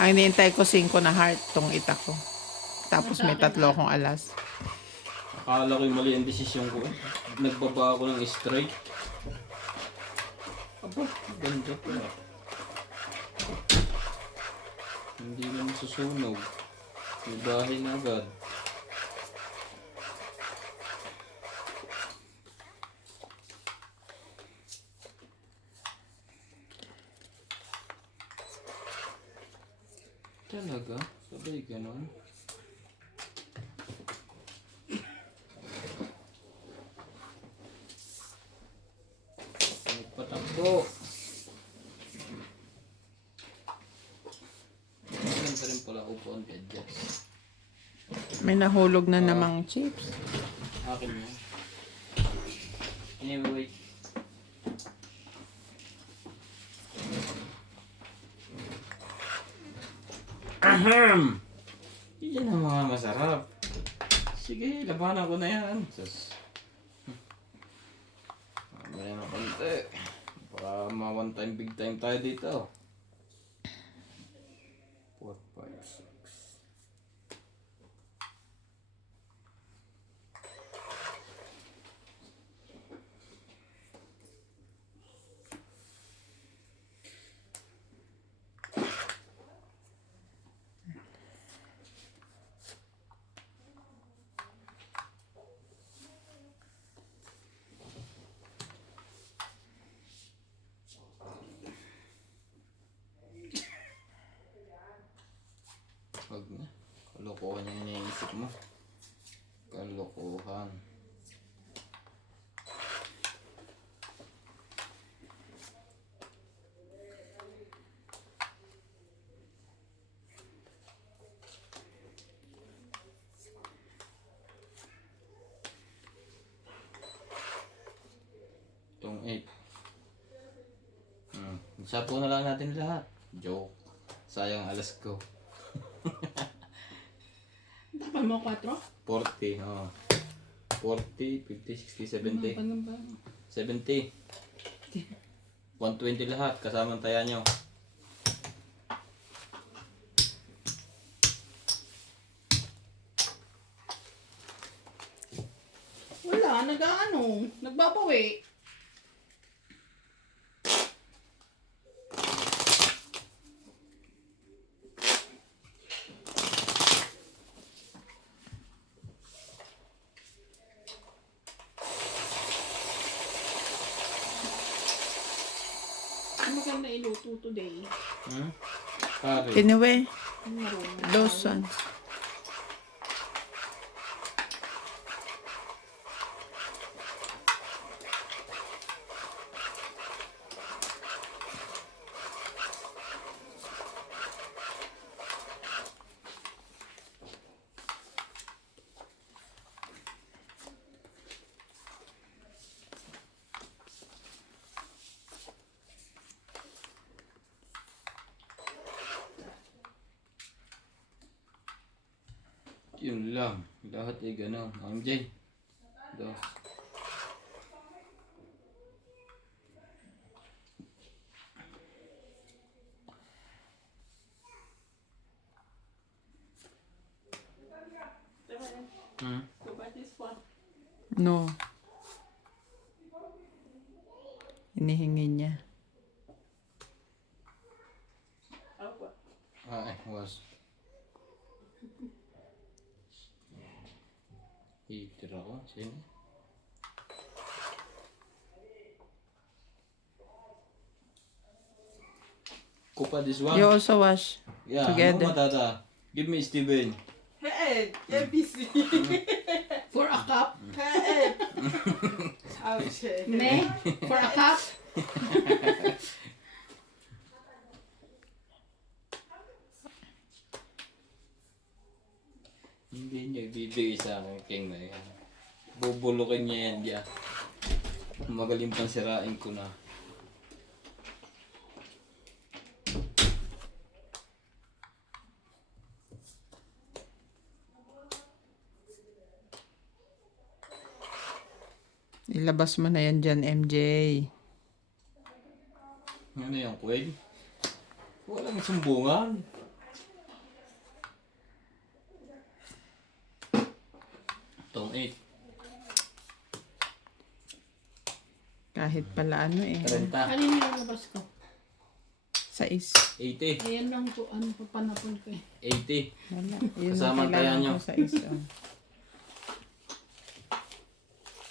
Ang hinihintay ko 5 na heart tong ita ko. Tapos may 3 akong alas. Akala ko yung mali ang desisyon ko. Nagbaba ako ng straight. Aba, ganda pala. Hindi na masusunog. May bahay na agad. Talaga? Sabay ganon? Nagpatakbo. Ganda rin pala upuan kay Jess. May nahulog na namang chips. Akin yan. Anyway. Ahem! Yan ang mga masarap. Sige, labanan ko na yan. Sus. Mamaya na konti. Para ma-one time, big time tayo dito. 4, 5, 6. Wag na. Kalokohan yung iniisip mo. Kalokohan. Itong 8. Sapo na lang natin lahat. Joke. Sayang alas ko. Dapat mo 4? 40, oh. 40, 50, 60, 70. Ano ba? 70. 120 lahat, kasama ang taya nyo. Wala, nagbabawi. Ano ka na iluto today? Pare. Anyway, Ano marunong? those ones. Yun lang. Lahat ay gano'n. MJ. Dos. Go back this one. No. Hinihingi niya. Apa? Was. Heater ako. Sino? Kupa this one? You also wash. Yeah, together. ano matata? Give me Steven. Hey, ABC. For a cup? Hey. Ouch. Me? For a cup? Hindi niya bibigay sa akin king na yan. Bubulukin niya yan diya. Magaling pang sirain ko na. Ilabas mo na yan dyan, MJ. Ano yung Quaid? Walang sumbungan. 8. Kahit pala ano eh. 30. Ano yung nilabas ko? 6. 80. Ayan lang po, ano papanapon ko eh. 80. Wala. Yun Kasama ang kaya kailangan nyo? ko sa 6.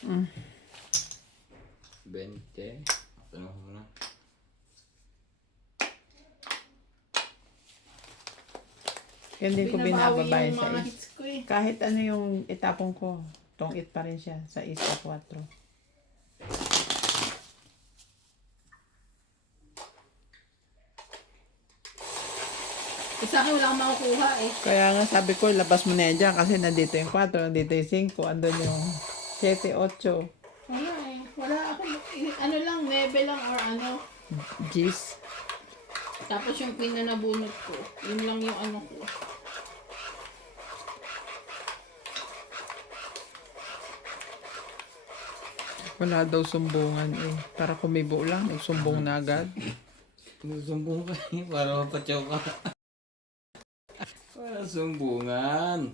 Oh. 20. Tanong mo na. Yan din ko Binabawi binababa yung sa mga 6. hits ko eh. Kahit ano yung itapon ko, tong 8 pa rin siya sa 1 sa 4. Sa akin wala akong makukuha eh. Kaya nga sabi ko, labas mo na yan dyan kasi nandito yung 4, nandito yung 5, andun yung 7, 8. Wala eh. Wala ako. Ano lang, 9 lang or ano. Gis. Tapos yung queen na nabunot ko. Yun lang yung ano ko. Wala daw sumbungan eh. Para kumibo lang, may sumbong na agad. Sumbong ka eh. Para mapatyaw ka. Para sumbungan.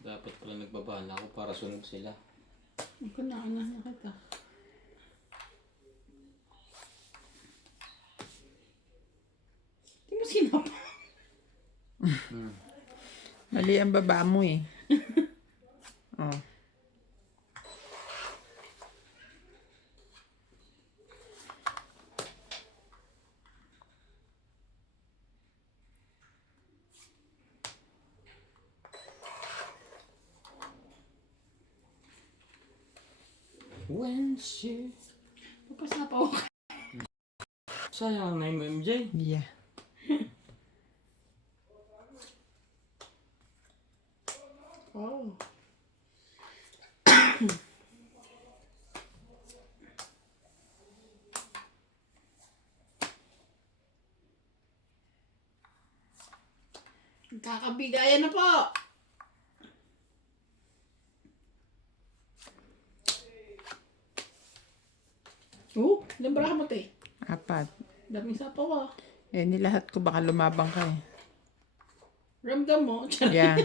Dapat pala nagbabala ako para sunod sila. Ako na kita. Di mo sinapa. Mali ang baba mo eh. Oh. When she... Papasapaw ka. Sayang na yung MJ. Yeah. Oh. Kakabigayan na po. Ilang bara ka mo te? 4. Daming sapaw ah. Eh, nilahat ko baka lumabang ka eh. Ramdam mo. Yeah.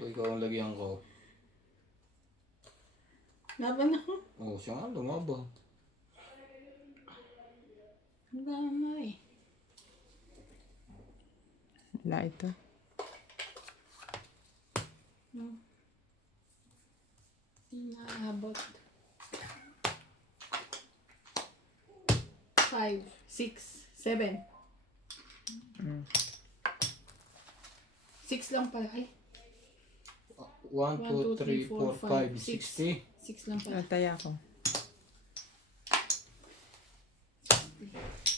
Kung ikaw ang lagyan ko. Laban ako. Oh, siya nga lumabang. Ang dama eh. Wala ito. Naabot. 5, 6, 7. 6 lang pala. Ay, 1, 2, 3, 4, 5, 60. 6 lang pala. Nataya ko.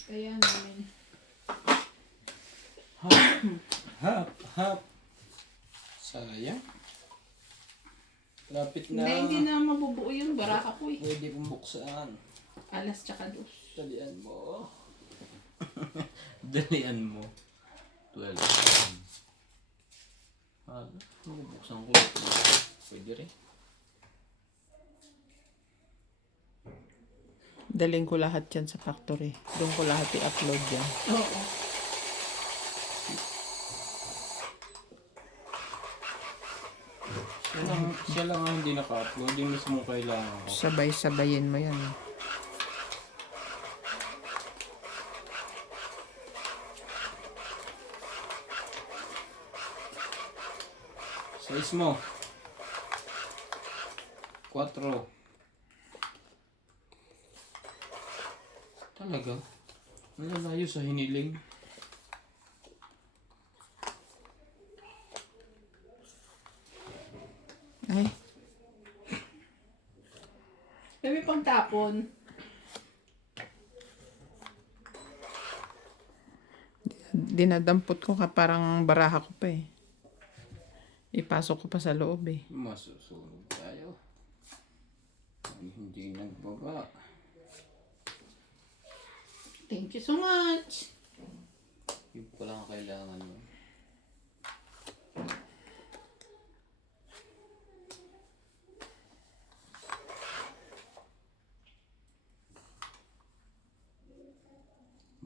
Kaya namin. Hap. Sayang. Lapit na. Hindi na mabubuo yun. Baraka ko eh. Pwede pong buksan. Alas tsaka dos. Dalian mo. Dalian mo. 12. Bubuksan ko. Pwede rin. Daling ko lahat yan sa factory. Doon ko lahat i-upload yan. Oo. Siya lang ang hindi naka-upload. Yung mismo kailangan ko. Sabay-sabayin mo yan. Size mo. 4. Talaga? Malalayo sa hiniling. Ay, May pagtapon. dinadampot ko ka parang baraha ko pa eh. Ipasok ko pa sa loob eh. Masusunod tayo. Hindi nagbaba. Thank you so much. Yung ko lang kailangan mo.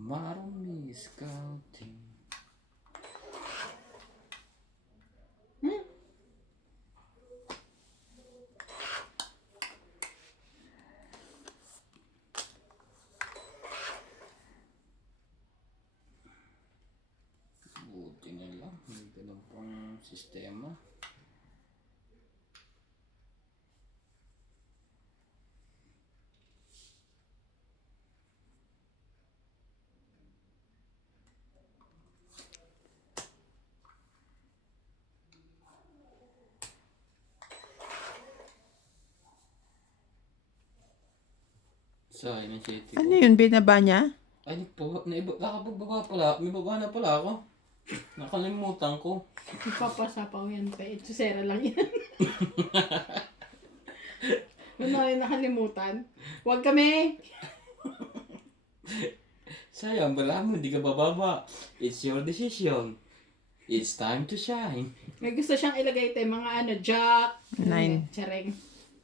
Marami scouting. Buti na lang, may ganun pang sistema. Sayang ang city ko. Ano yun, binaba niya? Ay, nakapagbaba pala. May baba na pala ako. Nakalimutan ko. Ipapasapaw yan pa. Ito sera lang yan. Ano yung nakalimutan? Huwag kami! Sayang, bala mo, hindi ka bababa. It's your decision. It's time to shine. May gusto siyang ilagay tayo mga ano, jack. 9. Tsareng.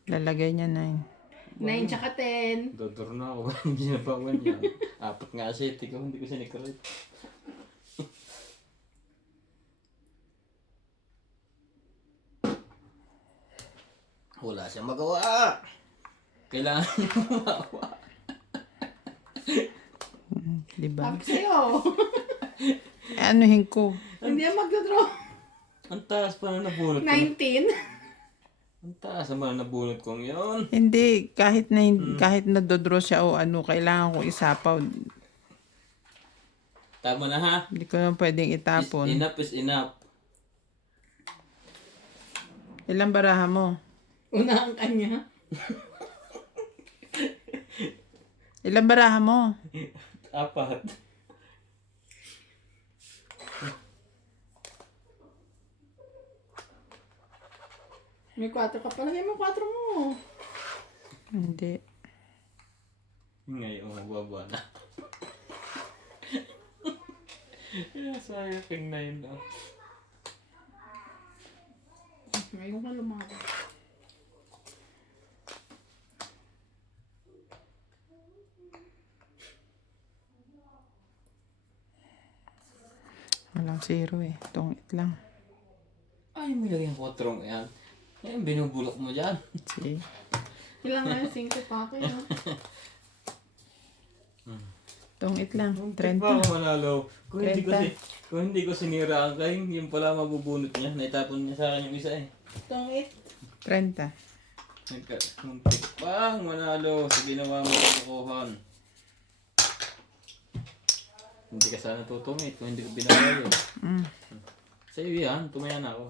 Lalagay niya 9. 9 tsaka 10. Dodor na ako. Hindi na pa yan. Apat nga city ko, hindi ko sinikret. Wala siyang magawa. Kailangan niya magawa. Diba? Sabi ko sa'yo. Anuhin ko. Hindi yan magdodraw. Ang taas pa na nabunot ko. 19. Ang taas naman na nabunot kong yun. Hindi, kahit na dodraw siya o ano, kailangan ko isapaw. Tama na ha. Hindi ko na pwedeng itapon. Enough is enough. Ilang baraha mo? Una ang kanya. Ilang baraha mo? Apat. May 4 ka pala. Yan mo 4 mo. Hindi. Ngayon, magbaba na. Sayang king na yun. Ngayon ka lumaban. Walang zero eh. Tungit lang. Ay, may lagyan ko trong yan. Yan, binubulok mo dyan. See? Kailangan yung 5 pa kayo. Tungit lang. Pa 30. ako manalo. Trenta. Kung hindi ko sinira ang kain, yung pala mabubunot niya. Naitapon niya sa akin yung isa eh. Tungit. 30. Muntik pang manalo sa ginawa mo kalokohan. Hindi ka sana tutungit kung hindi ko binalo yun. Mm. Sa'yo yan, tumaya na ako.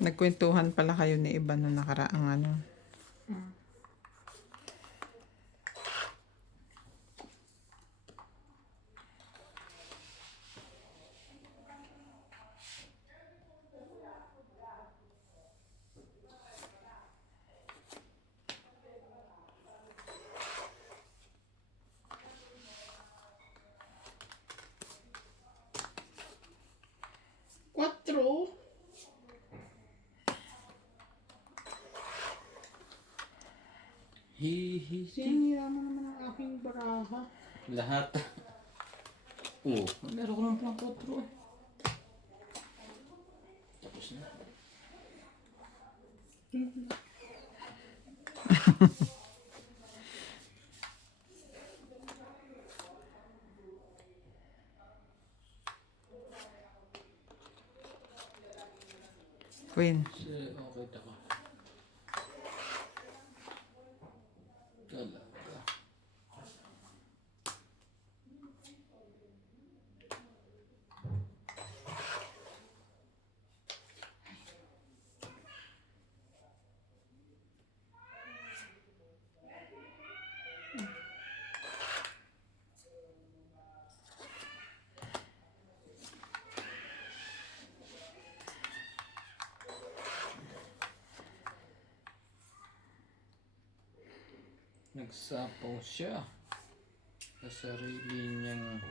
Nagkwentuhan pala kayo ni iba na nakaraang ano. Quattro. Sinira mo naman ang aking baraha. Lahat. Oo, meron ko naman palang potro eh. Tapos na. Queen. Okay, tako. Talaga. Nagsapaw siya sa sarili niyang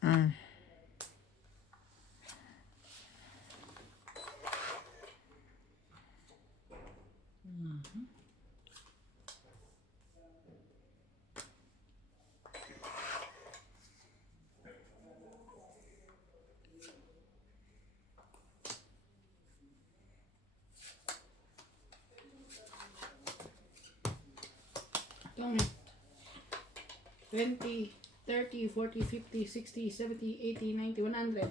Mm. Itong 20, 30, 40, 50, 60, 70, 80, 90, 100.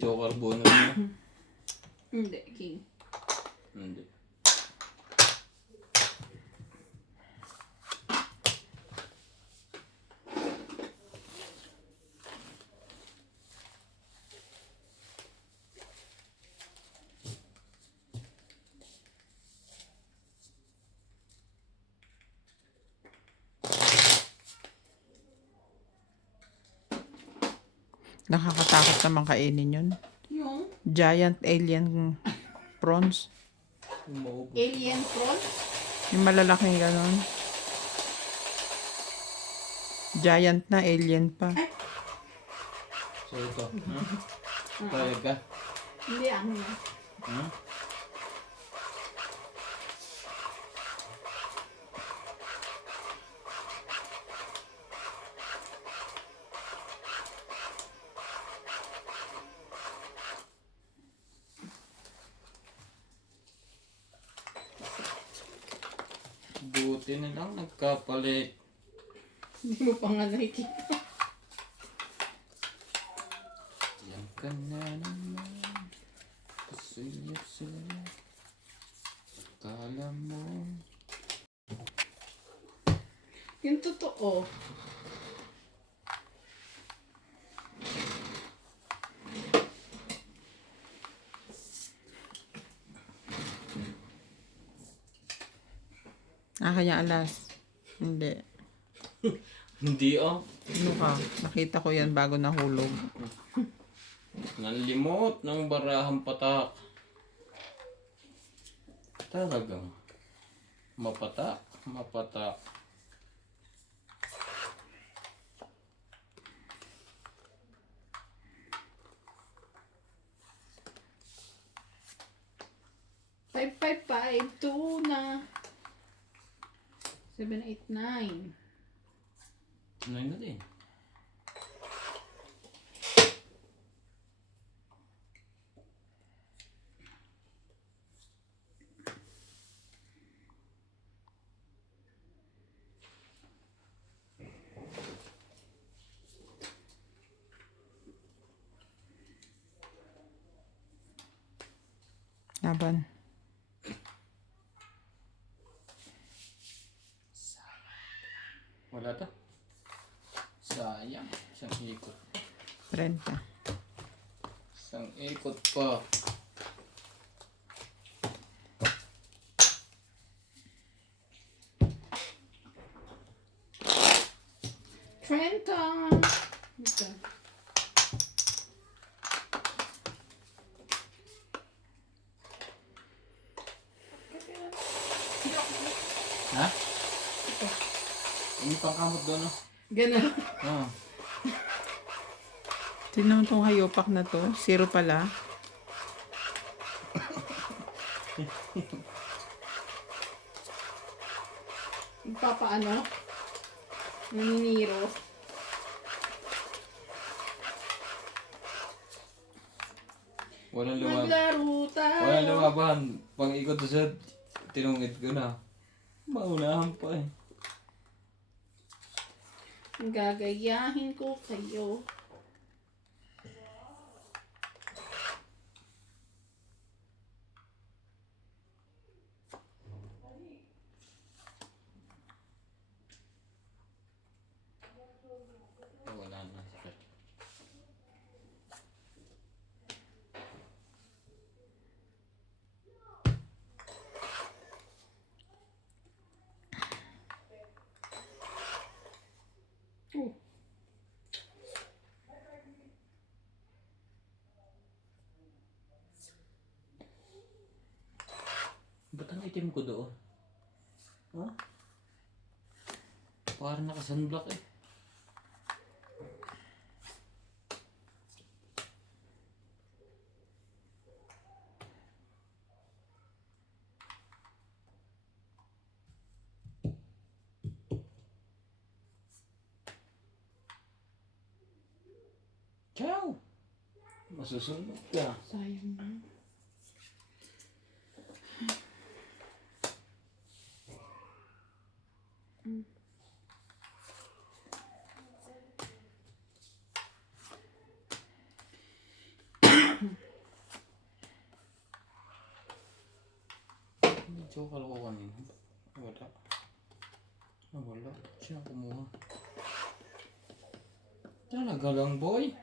joker bonus na. Hindi, king. Hindi. Nakakatakot naman kainin yun. Yung Giant alien prawns. Umaubos. alien prawns. Yung malalaking ganon. Giant na, alien pa. So ito, ha? Payag ka? Hindi, ano na. Ha? Buti na lang nagkapalit. Hindi mo pa nga nakikita. Yan ka na naman. Kasulit-sulit. Akala mo. Yung totoo. Kanya alas. Hindi. Hindi ah. Ano ka? Nakita ko yan bago nahulog. Nanlimot ng barahang patak. Talagang mapatak, mapatak. Five, two na. 7, 8, 9. Ano yun na din? Laban. Wala to. Sayang. Isang ikot. 30. Isang ikot pa. Trenta. Ito. Ha? Hindi pang kamot doon, no? Ganun. Oo. Tingnan mo tong hayopak na to. 0 pala. Papaano? Naniniro. Walang lumaban. Maglaro tayo. Walang lumaban. Pang ikot to siya, tinungit ko na. Maunahan pa eh. Gagayahin ko kayo. Wala na. Sakit. itim ko doon? Ha? Parang naka-sunblock eh. Ciao! Masusunod ka. Sayang na. Medyo kala ko kanina. Wala. Wala. Siya ang kumuha. Talaga lang, boy.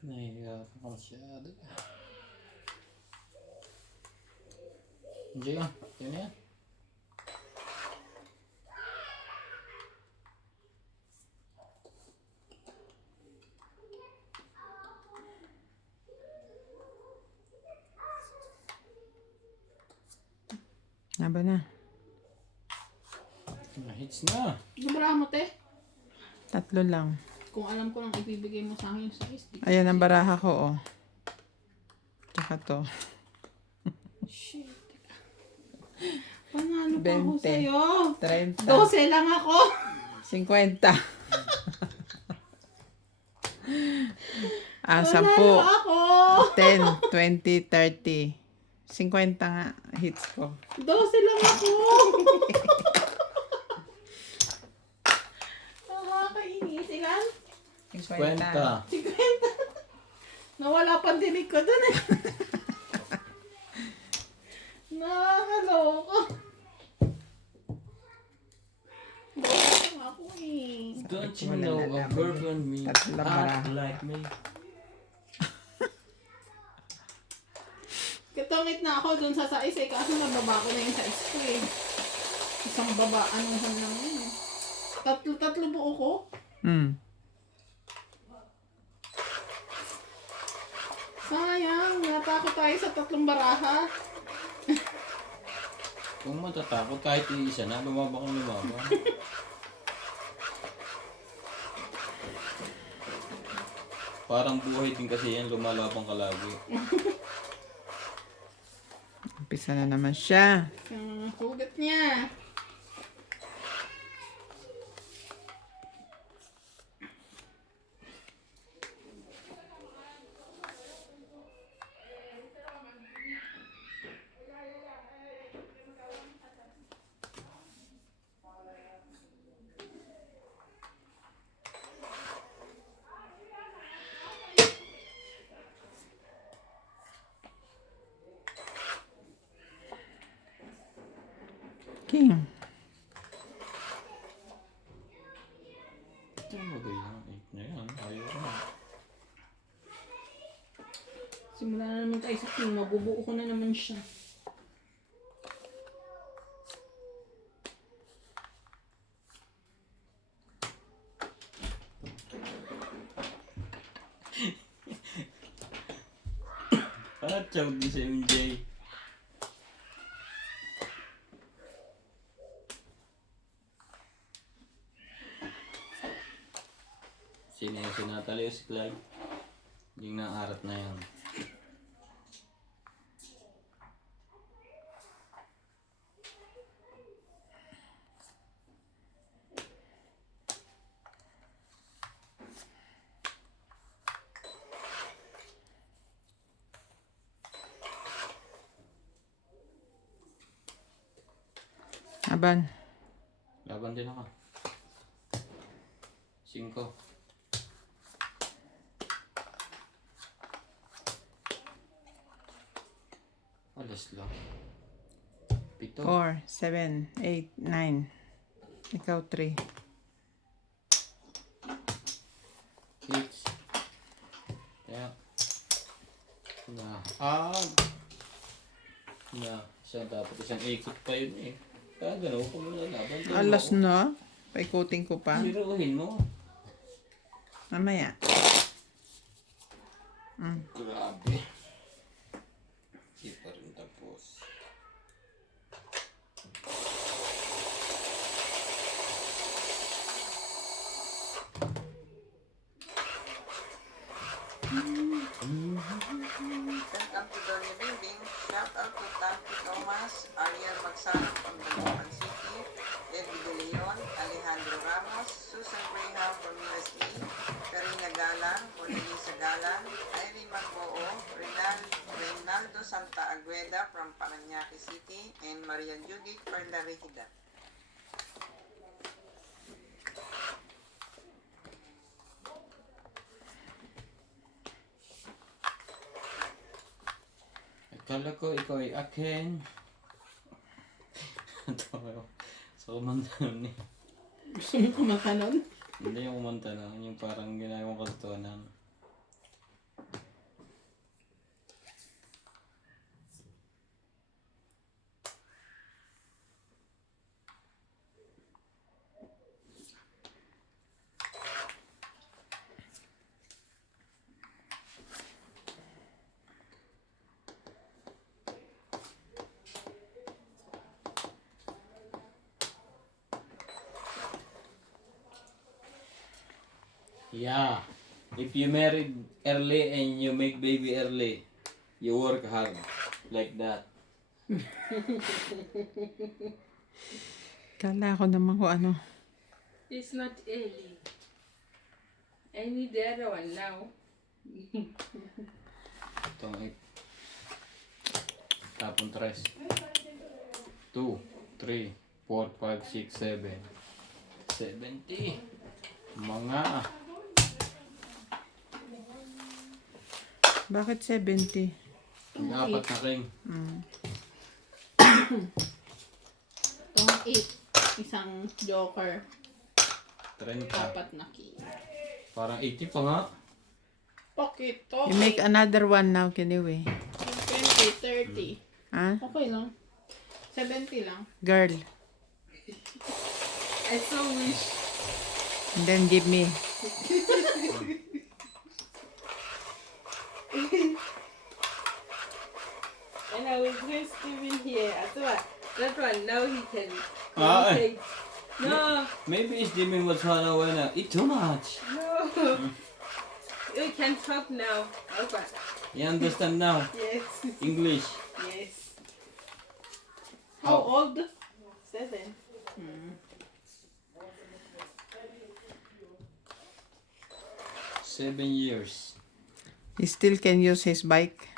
Pinahiya ka masyado. Hindi ka. Yan na yan. Aba na. Hits na. Gumara mo, te. 3 lang. Kung alam ko lang ibibigay mo sa akin yung size. Ayan ang baraha ko, oh. Tsaka to. Shit. Panalo pa ako 20. sa'yo. 30. 12 lang ako. 50. Ah, 10. Panalo ako. 10, 20, 30. 50 nga hits ko. 12 lang ako. Nakakainis. Ilan? 50. 50. Nawala pang dinig ko dun eh. Nakakaloka. 12 lang ako eh. Don't you Wala know na a lang. bourbon me? Tatlo lang Act baraha. like me. Katungit na ako dun sa size eh. Kaso nababa ko na yung size ko eh. Isang baba. Anuhan lang yun eh. Tatlo buo ko. Hmm. Sayang. Natakot tayo sa 3 baraha. Kung matatakot kahit isa na, lumaba kang lumaba. Parang buhay din kasi yan, lumalabang ka lagi. Umpisa na naman siya. Yung sugat niya. King. Ito ang magaling ng 8 na yan, ayaw ko na. Simula na naman tayo sa king. Mabubuo ko na naman siya. Parang chow din sa MJ. Sino yung sinatali o si Clyde? Yung naarat na yan. Aban. Laban din ako. 5. Alas lang. 7. 4, 7, 8, 9. Ikaw 3. 6. Kaya. Na. Na. Isang dapat isang ikot pa yun eh. Kaya gano'n ko muna laban. Alas na. Paikutin ko pa. Siruhin mo. Mamaya. Grabe. Hindi pa rin tapos. Welcome to Dory Living. Shout out to Tanti Thomas, Ariel Magsarap from Dagupan City, Eddie De Leon, Alejandro Ramos, Susan Graham from USA, Karina Galang, Olivia Galang, Irene Macboo, Reynaldo Santa Agueda from Parañaque City, and Maria Judith Perla Regida. Akala ko ikaw ay akin. Sa kumanta nun eh. Gusto mo kumanta nun? Hindi yung kumanta na, yung parang ginagawang katotohanan. Yeah. If you married early and you make baby early, you work hard. Like that. Kala ko naman kung ano. It's not early. I need the other one now. Itong tapon 3. 2, 3, 4, 5, 6, 7. 70. Mga. Bakit 70? Ang apat na ring. Itong 8. Isang joker. 30. Apat na key. Parang 80 pa nga. Pakito. You make another one now, anyway. 20, 30. Ha? Okay lang. 70 lang. Girl. I so wish. And then give me. And I will bring Steven here. I thought that one now he can Ah, take. No, Maybe it's Jimmy was wanna eat too much. no. You can talk now. Okay. You understand now? Yes. English. Yes. How old? 7. 7 years. He still can use his bike.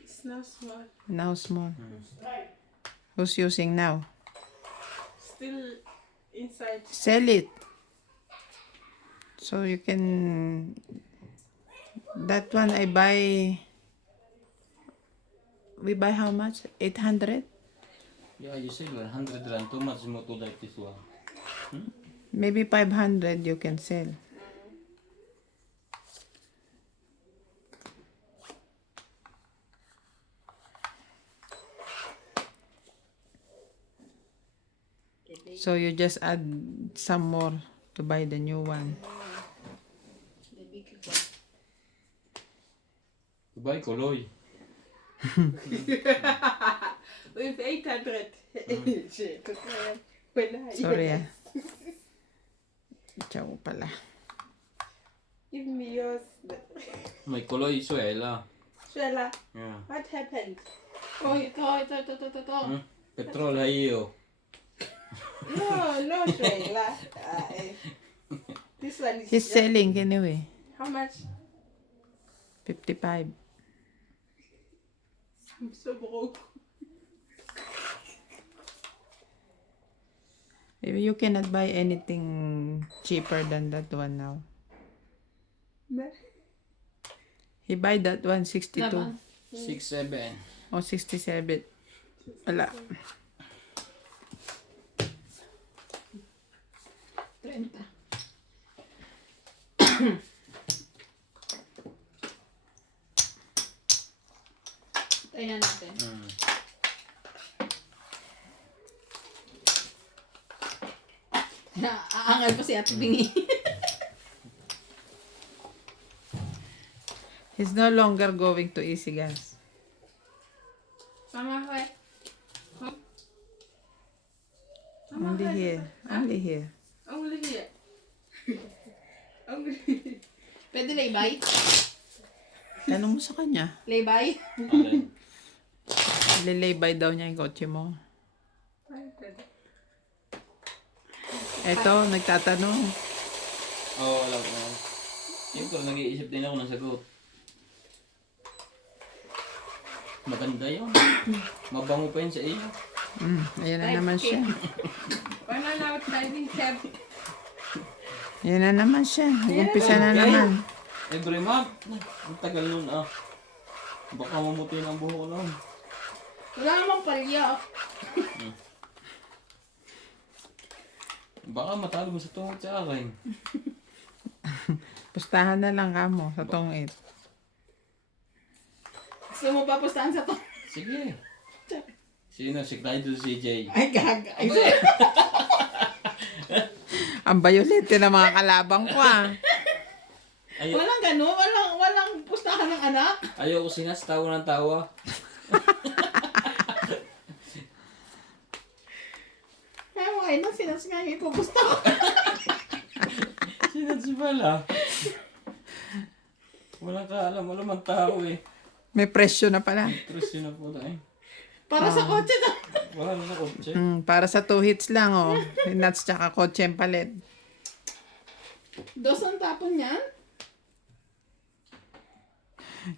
It's not small. Now small. Who's using now? Still inside. Sell it. So you can... That one I buy... We buy how much? 800? Yeah, you said 100 rand. Too much more to like this one. Maybe 500 you can sell. So you just add some more to buy the new one. The big one. Goodbye, Koloy. With 800. Shit. Wala. Sorry ah. Ciao pala. Give me yours. May Koloy, suela. Shwela, Yeah. what happened? Oh, ito. Petrol hayo. No, Shwela. This one is He's selling anyway. how much? 55. I'm so broke. You cannot buy anything cheaper than that one now. He buy that one 62 Laban. 6, 7. or 67. Wala. 30. Ayan natin. Aangal pa si Ate Bingi. He's no longer going to Easy Gas. Mama, hoy. Only here. Only here. Only here. Only. Pwede na i-buy? Tanong mo sa kanya. Laybay. Alin? Lilibay daw niya yung kotse mo. Ay, pwede. Eto, nagtatanong. Oo, alam ko. Siyempre, nag-iisip din ako ng sagot. Maganda yun. Mabango pa yun sa iyo. Ayan na naman siya. Wala na ako driving tab. Ayan na naman siya. Nag-umpisa na naman. Every month. Ang tagal nun ah. Baka mamuti ng buhok nun. Wala namang palya. Baka matalo mo sa tungkol sa akin. Pustahan na lang kamo sa tungit. Gusto mo pa pustahan sa to? Sige. Sino? Si Clyde o si CJ? Ay, gag. Ay, Ang bayolente ng mga kalabang ko ah. walang gano'n. Walang pustahan ng anak. Ayoko sinas, tawa ng tawa. Kaya mo kayo nang sinas nga ipupusta ko. Sinas pala. Walang kaalam, alam ang tao eh. May presyo na pala. Trust yun na po na eh. Para sa kotse na. Wala na sa kotse. Para sa 2 hits lang oh. Nuts tsaka kotse ang palit. Dos ang tapon niyan.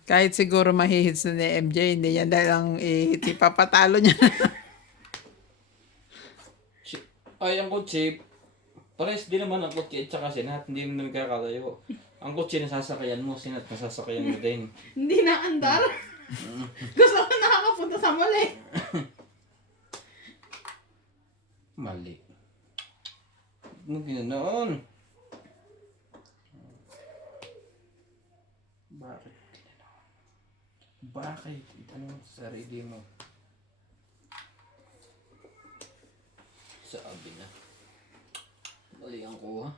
Kahit siguro mahihits na ni MJ, hindi yan dahil ang i-hit, ipapatalo niya. Ay, ang kotse, pares din naman ang kotse at saka sinat, hindi mo naman kakalayo. Ang kotse nasasakayan mo, sinat nasasakayan mo din. Hindi na andar. Gusto ko nakakapunta sa mall eh. Mali. Ano ginanoon? Bakit ginanoon? Bakit? Itanong mo sa sarili mo. Sabi na. Mali ang kuha.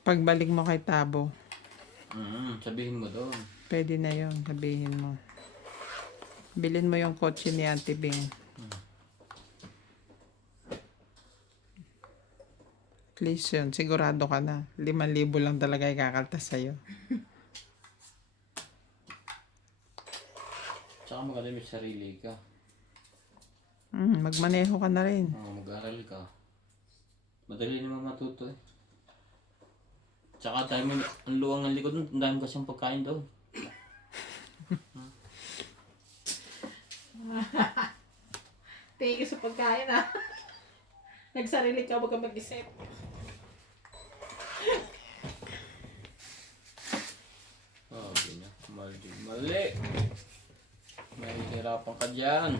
Pagbalik mo kay Tabo, Sabihin mo doon. pwede na yon, sabihin mo. Bilhin mo yung kotse ni Auntie Bing. At least yun, sigurado ka na. 5,000 lang talaga ikakaltas sa'yo. Tsaka magalimit sarili ka. Magmaneho ka na rin. Mag-aral ka. Madali naman matuto eh. Tsaka dami, ang luwang ng likod nun, ang dami kasing pagkain doon. Tingin sa pagkain ah. Nagsarili ka, huwag ka mag-isip. Sabi niya, mali. May hirapan ka dyan.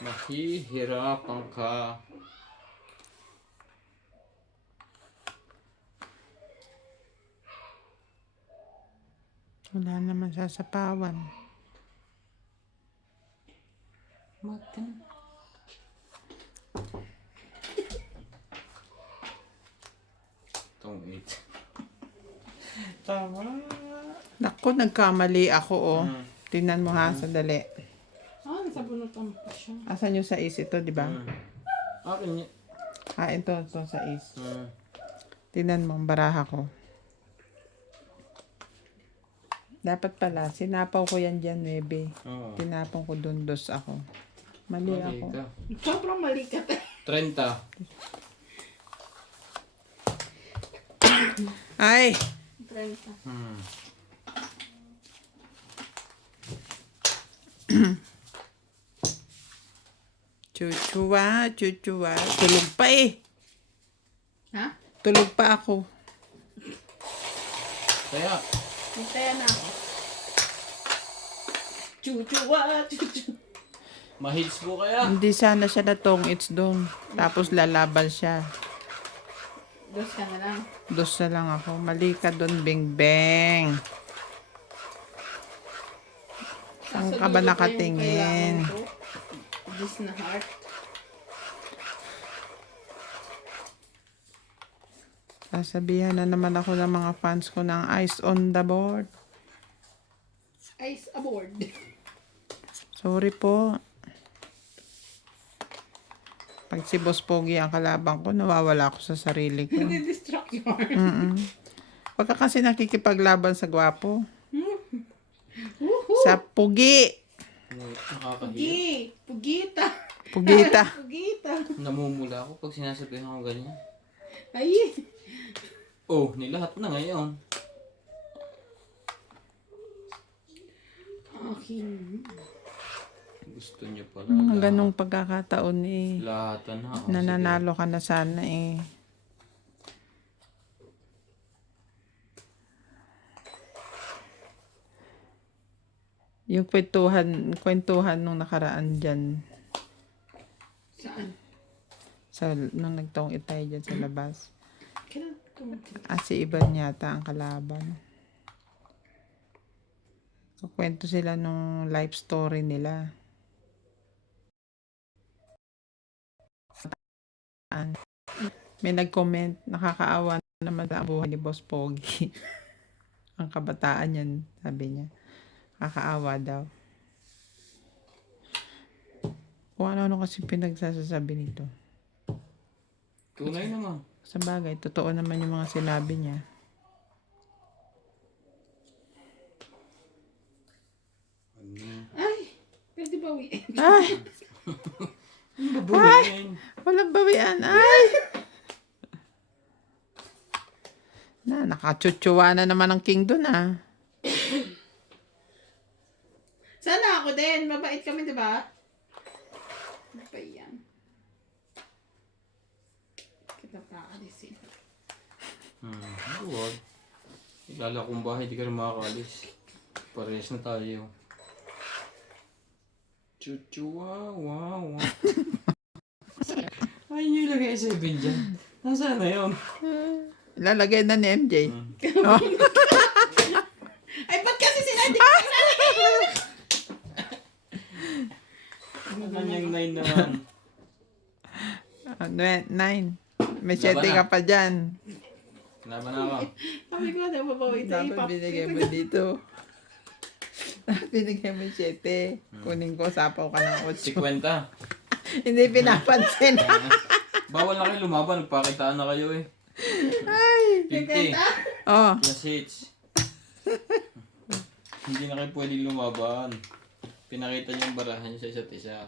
Mahihirapan ka. Wala naman sasapawan. Matin. Tong 8. Tama. Naku, nagkamali ako oh. Tingnan mo ha, sandali. Ah, nasa bunutan pa siya. Asan yung sais ito, di ba? Akin niya. Ito sais. Tingnan mo, ang baraha ko. Dapat pala, sinapaw ko yan dyan, 9. Oo. Tinapon ko doon, 2 ako. Mali Mali ako. ka. Sobrang mali ka tayo. 30. Ay! 30. Chuchua. Tulog pa eh. Ha? Tulog pa ako. Kaya, Hintaya na ako. Chuchuwa, chuchu. mahits po kaya. Hindi sana siya natong it's doon. Tapos lalaban siya. Dos ka na lang. 2 na lang ako. Mali ka doon, Bing Beng. Saan ka ba Sasaludo nakatingin? yung kailangan ko. This na heart. Sasabihan na naman ako ng mga fans ko ng ice on the board. Ice aboard. Sorry po. Pag si Boss Pogi ang kalaban ko, nawawala ako sa sarili ko. Nadidistract yun. Mm-mm. Pagka kasi nakikipaglaban sa gwapo. Sa Pugi. Nakakahiya. Pugi. Pugita. Pugita. Pugita. Namumula ako pag sinasabihan ko ganyan. Ay. Oh, nilahat na ngayon. Okay. Gusto niyo pala. Ganong pagkakataon eh. Lahatan na. Oh, Nananalo ka na sana eh. Yung kwentuhan nung nakaraan dyan, Saan? nung nagtong itay dyan sa labas. Kailan tumuntin? Si Iban yata ang kalaban. Kwento sila nung life story nila. May nag-comment, nakakaawa naman sa buhay ni Boss Pogi. Ang kabataan yan, sabi niya. Nakakaawa daw. Kung ano-ano kasi pinagsasasabi nito. Tunay naman. Sa bagay, totoo naman yung mga sinabi niya. Ay. Pwede bawiin. Ay! Babuhin. Walang bawian. Ay! Nakachutsuwa na naman ang king dun ah. Sana ako din. Mabait kami, di ba? Ano ba yan? Kita pa alisin. Huwag. Ilala kong bahay, di ka rin makakalis. Parehas na tayo. Chuchua, wow, wow. Ay, niyo ilagay sa ibin dyan. Nasaan na yun? Lalagay na ni MJ. Oh. Ay, ba't kasi sinadi? Ano yung 9 naman? 9. May 7 ka pa dyan. Laban na ako. Sabi ko, nababawi tayo. Dapat binigay mo dito. Binigay mo 7. Kunin ko, sapaw ka ng 8. 50. Hindi pinapansin. Bawal na kayo lumaban, nagpakitaan na kayo eh. Ay! 50. Oh, Plus hits. Hindi na kayo pwedeng lumaban. Pinakita niyo yung barahan niyo sa isa't isa.